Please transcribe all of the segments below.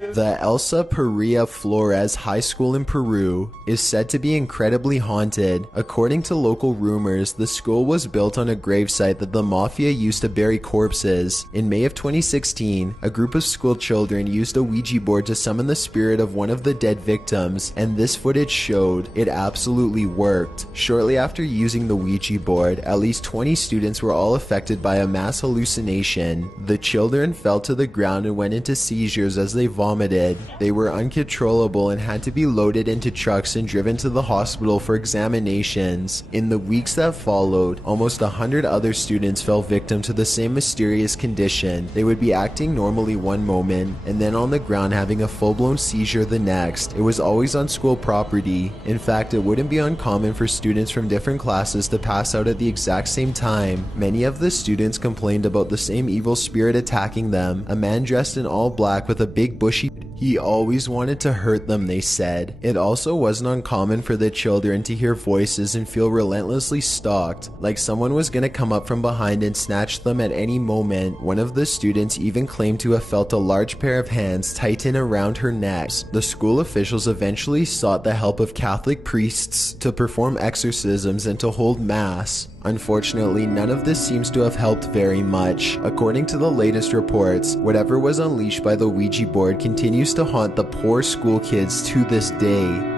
The Elsa Perea Flores High School in Peru is said to be incredibly haunted. According to local rumors, the school was built on a gravesite that the mafia used to bury corpses. In May of 2016, a group of school children used a Ouija board to summon the spirit of one of the dead victims, and this footage showed it absolutely worked. Shortly after using the Ouija board, at least 20 students were all affected by a mass hallucination. The children fell to the ground and went into seizures as they vomited. They were uncontrollable and had to be loaded into trucks and driven to the hospital for examinations. In the weeks that followed, almost 100 other students fell victim to the same mysterious condition. They would be acting normally one moment and then on the ground having a full-blown seizure the next. It was always on school property. In fact, it wouldn't be uncommon for students from different classes to pass out at the exact same time. Many of the students complained about the same evil spirit attacking them. A man dressed in all black with a big bushy he always wanted to hurt them, they said. It also wasn't uncommon for the children to hear voices and feel relentlessly stalked, like someone was gonna come up from behind and snatch them at any moment. One of the students even claimed to have felt a large pair of hands tighten around her neck. The school officials eventually sought the help of Catholic priests to perform exorcisms and to hold mass. Unfortunately, none of this seems to have helped very much. According to the latest reports, whatever was unleashed by the Ouija board continues to haunt the poor school kids to this day.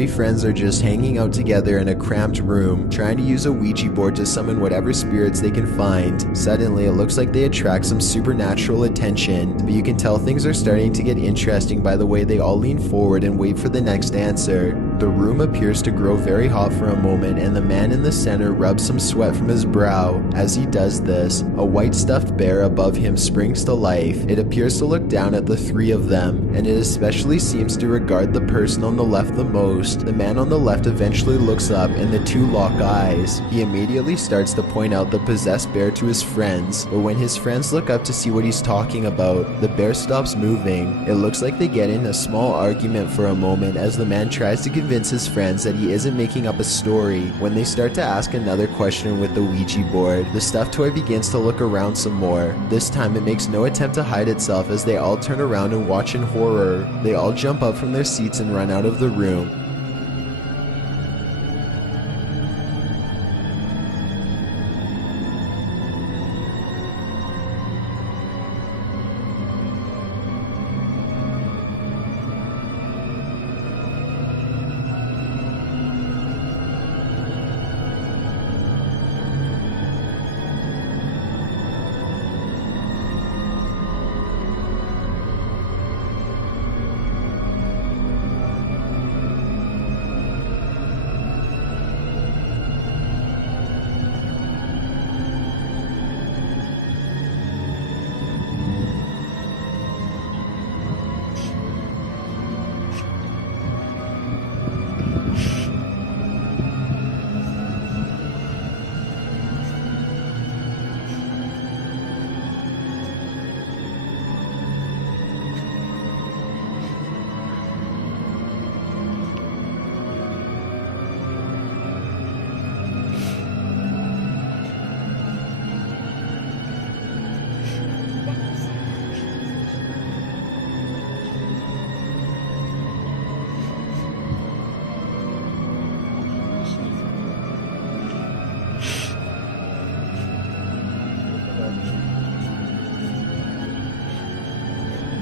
Three friends are just hanging out together in a cramped room, trying to use a Ouija board to summon whatever spirits they can find. Suddenly, it looks like they attract some supernatural attention, but you can tell things are starting to get interesting by the way they all lean forward and wait for the next answer. The room appears to grow very hot for a moment, and the man in the center rubs some sweat from his brow. As he does this, a white stuffed bear above him springs to life. It appears to look down at the three of them, and it especially seems to regard the person on the left the most. The man on the left eventually looks up and the two lock eyes. He immediately starts to point out the possessed bear to his friends, but when his friends look up to see what he's talking about, the bear stops moving. It looks like they get in a small argument for a moment as the man tries to convince his friends that he isn't making up a story. When they start to ask another question with the Ouija board, the stuffed toy begins to look around some more. This time it makes no attempt to hide itself as they all turn around and watch in horror. They all jump up from their seats and run out of the room.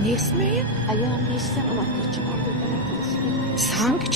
Nesmeye? Ayağım geçse anahtarı çıkartıp bana Sanki.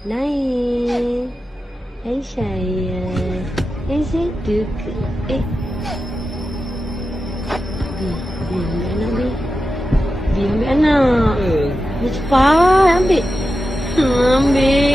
Naik. Hai sayang. Hai sayang. Ambil anak, Bi. Bi, ambil anak. Bi, cepat. Ambil. Ambil.